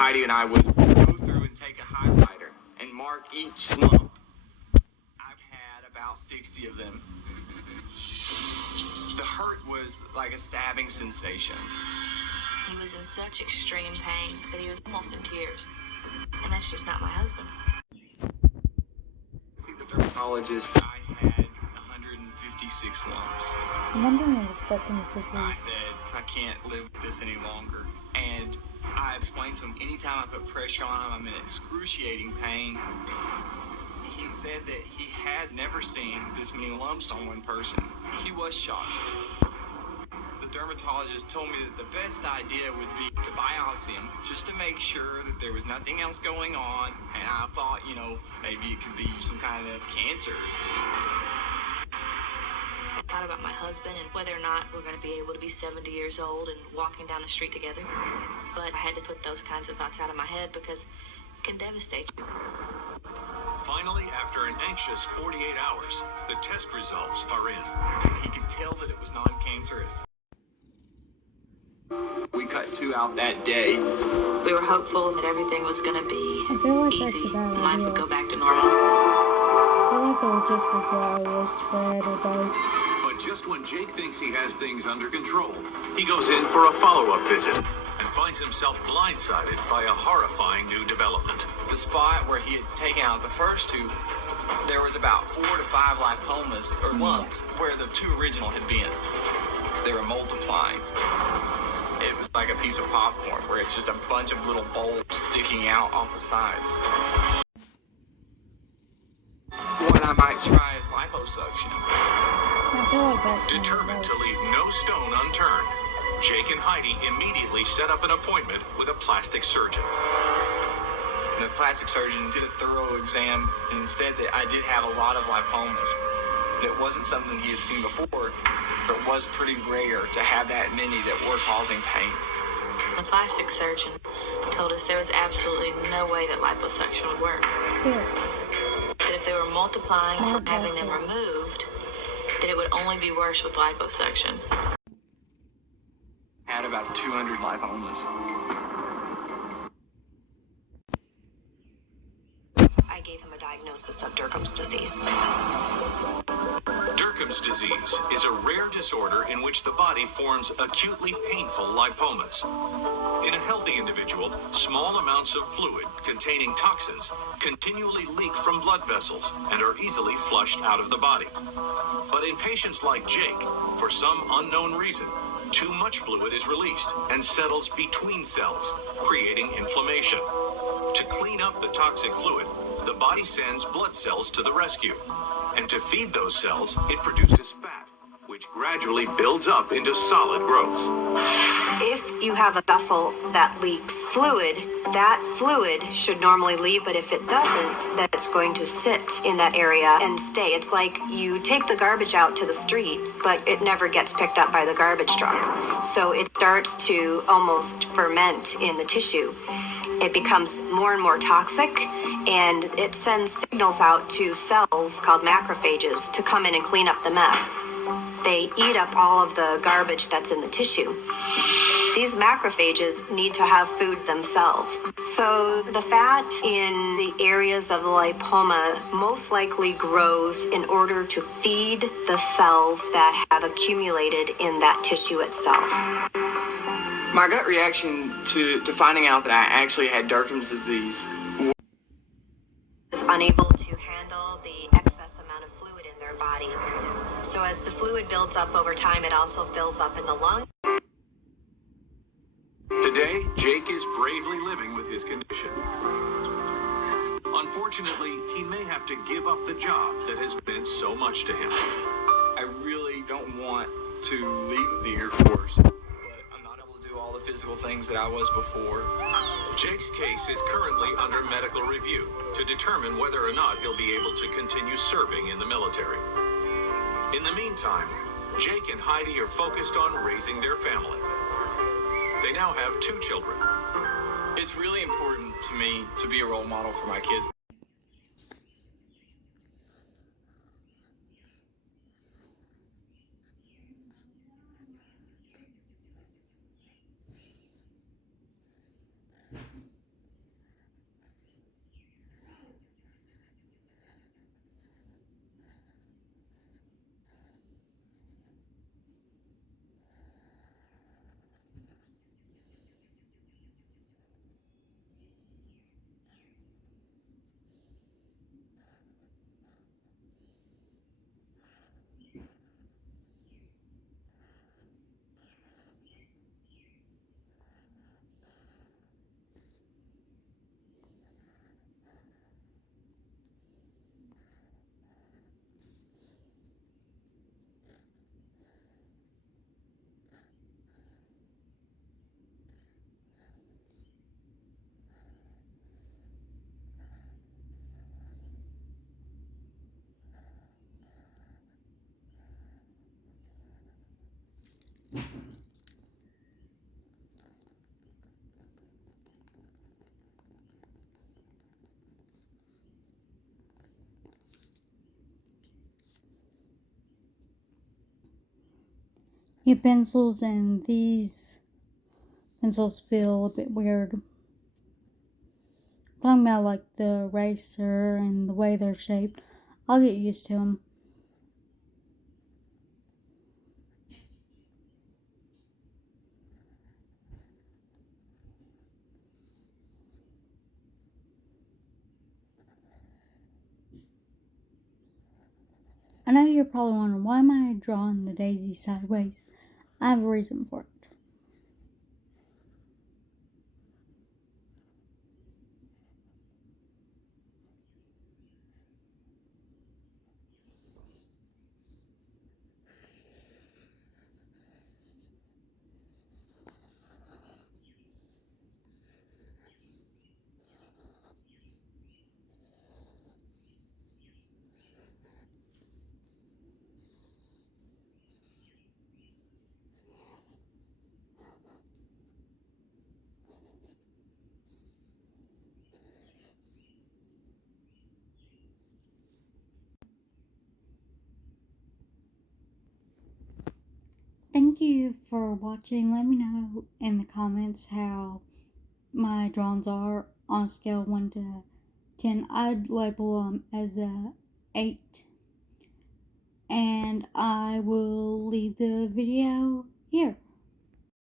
Heidi and I would go through and take a highlighter and mark each lump. I've had about 60 of them. The hurt was like a stabbing sensation. He was in such extreme pain that he was almost in tears. And that's just not my husband. See the dermatologist, I had 156 lumps. I'm wondering if it's dercum I disease. said, I can't live with this any longer. And I explained to him, anytime I put pressure on him, I'm in excruciating pain. He said that he had never seen this many lumps on one person. He was shocked. The dermatologist told me that the best idea would be to biopsy him, just to make sure that there was nothing else going on. And I thought, maybe it could be some kind of cancer. I thought about my husband and whether or not we're going to be able to be 70 years old and walking down the street together. But I had to put those kinds of thoughts out of my head because it can devastate you. Finally, after an anxious 48 hours, the test results are in. He could tell that it was non-cancerous. We cut 2 out that day. We were hopeful that everything was going to be I feel like easy that's a bad and life idea. would go back to normal. I feel like it would just require a spread or die. But just when Jake thinks he has things under control, he goes in for a follow-up visit and finds himself blindsided by a horrifying new development. The spot where he had taken out the first 2, there was about 4 to 5 lipomas, or lumps, where the 2 original had been. They were multiplying. It was like a piece of popcorn, where it's just a bunch of little bulbs sticking out off the sides. What I might try is liposuction. I feel like that's Determined to leave no stone unturned, Jake and Heidi immediately set up an appointment with a plastic surgeon. The plastic surgeon did a thorough exam and said that I did have a lot of lipomas. It wasn't something he had seen before, but it was pretty rare to have that many that were causing pain. The plastic surgeon told us there was absolutely no way that liposuction would work. Here. That if they were multiplying from having them removed, that it would only be worse with liposuction. I had about 200 lipomas. I gave him a diagnosis of dercum's disease. Dercum's disease is a rare disorder in which the body forms acutely painful lipomas. In a healthy individual, small amounts of fluid containing toxins continually leak from blood vessels and are easily flushed out of the body. But in patients like Jake, for some unknown reason, too much fluid is released and settles between cells, creating inflammation. To clean up the toxic fluid, the body sends blood cells to the rescue. And to feed those cells, it produces fat, which gradually builds up into solid growths. If you have a vessel that leaks fluid, that fluid should normally leave, but if it doesn't, then it's going to sit in that area and stay. It's like you take the garbage out to the street, but it never gets picked up by the garbage truck. So it starts to almost ferment in the tissue. It becomes more and more toxic, and it sends signals out to cells called macrophages to come in and clean up the mess. They eat up all of the garbage that's in the tissue. These macrophages need to have food themselves. So the fat in the areas of the lipoma most likely grows in order to feed the cells that have accumulated in that tissue itself. My gut reaction to finding out that I actually had dercum's disease Is unable to handle the excess amount of fluid in their body. So as the fluid builds up over time, it also fills up in the lungs. Today, Jake is bravely living with his condition. Unfortunately, he may have to give up the job that has meant so much to him. I really don't want to leave the Air Force, but I'm not able to do all the physical things that I was before. Jake's case is currently under medical review to determine whether or not he'll be able to continue serving in the military. In the meantime, Jake and Heidi are focused on raising their family. They now have 2 children. It's really important to me to be a role model for my kids. Your pencils and these pencils feel a bit weird. I'm talking about like the eraser and the way they're shaped. I'll get used to them. I know you're probably wondering, why am I drawing the daisy sideways? I have a reason for it. Thank you for watching. Let me know in the comments how my drawings are on a scale of 1 to 10. I'd label them as a 8. And I will leave the video here.